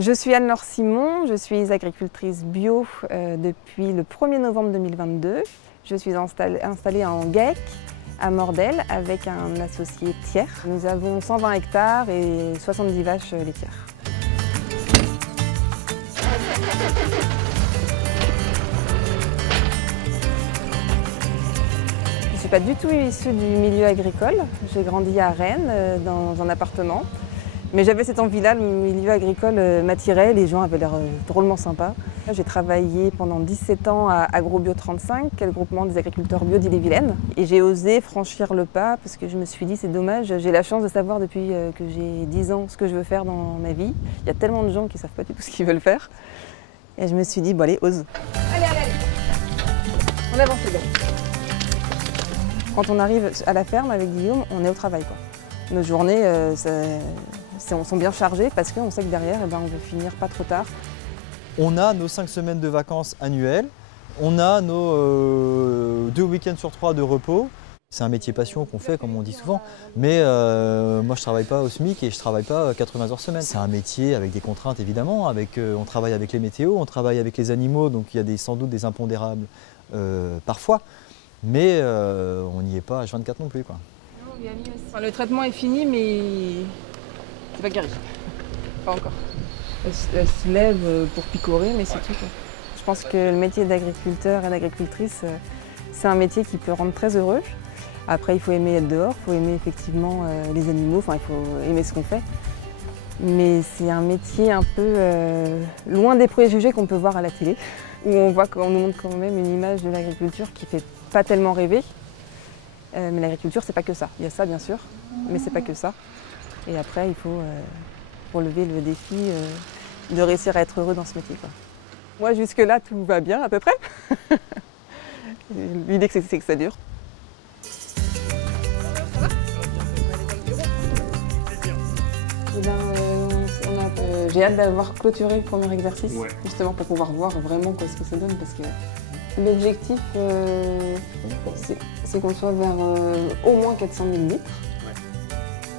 Je suis Anne-Laure Simon, je suis agricultrice bio depuis le 1er novembre 2022. Je suis installée en GAEC à Mordel avec un associé tiers. Nous avons 120 hectares et 70 vaches laitières. Je ne suis pas du tout issue du milieu agricole. J'ai grandi à Rennes dans un appartement. Mais j'avais cette envie-là, le milieu agricole m'attirait, les gens avaient l'air drôlement sympas. J'ai travaillé pendant 17 ans à AgroBio 35, qui est le groupement des agriculteurs bio d'Ille-et-Vilaine. Et j'ai osé franchir le pas parce que je me suis dit c'est dommage, j'ai la chance de savoir depuis que j'ai 10 ans ce que je veux faire dans ma vie. Il y a tellement de gens qui ne savent pas du tout ce qu'ils veulent faire. Et je me suis dit, bon allez, ose. Allez, allez, allez. On avance les gars. Quand on arrive à la ferme avec Guillaume, on est au travail, quoi. Nos journées sont bien chargées parce qu'on sait que derrière, on veut finir pas trop tard. On a nos 5 semaines de vacances annuelles, on a nos 2 week-ends sur 3 de repos. C'est un métier passion qu'on fait, comme on dit souvent, mais moi je ne travaille pas au SMIC et je ne travaille pas 80 heures semaine. C'est un métier avec des contraintes évidemment, on travaille avec les météos, on travaille avec les animaux, donc il y a sans doute des impondérables parfois, mais on n'y est pas H24 non plus, quoi. Enfin, le traitement est fini, mais c'est pas guéri. Pas encore. Elle se lève pour picorer, mais c'est tout, quoi. Je pense que le métier d'agriculteur et d'agricultrice, c'est un métier qui peut rendre très heureux. Après, il faut aimer être dehors, il faut aimer effectivement les animaux, enfin, il faut aimer ce qu'on fait. Mais c'est un métier un peu loin des préjugés qu'on peut voir à la télé, où on nous montre quand même une image de l'agriculture qui fait pas tellement rêver. Mais l'agriculture, c'est pas que ça. Il y a ça, bien sûr, mais c'est pas que ça. Et après, il faut relever le défi de réussir à être heureux dans ce métier, quoi. Moi, jusque-là, tout va bien, à peu près. L'idée, c'est que ça dure. J'ai hâte d'avoir clôturé le premier exercice, justement pour pouvoir voir vraiment ce que ça donne, parce que l'objectif, c'est qu'on soit vers au moins 400 000 litres.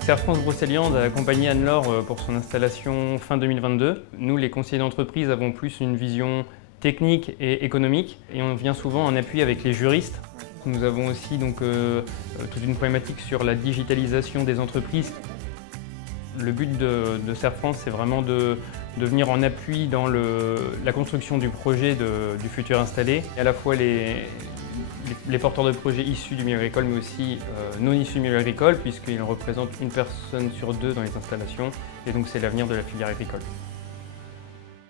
Serre France Brocéliande a accompagné Anne-Laure pour son installation fin 2022. Nous, les conseillers d'entreprise, avons plus une vision technique et économique et on vient souvent en appui avec les juristes. Nous avons aussi donc, toute une problématique sur la digitalisation des entreprises. Le but de Serre France, c'est vraiment de venir en appui dans la construction du projet du futur installé, à la fois les porteurs de projets issus du milieu agricole, mais aussi non issus du milieu agricole, puisqu'ils représentent une personne sur 2 dans les installations, et donc c'est l'avenir de la filière agricole.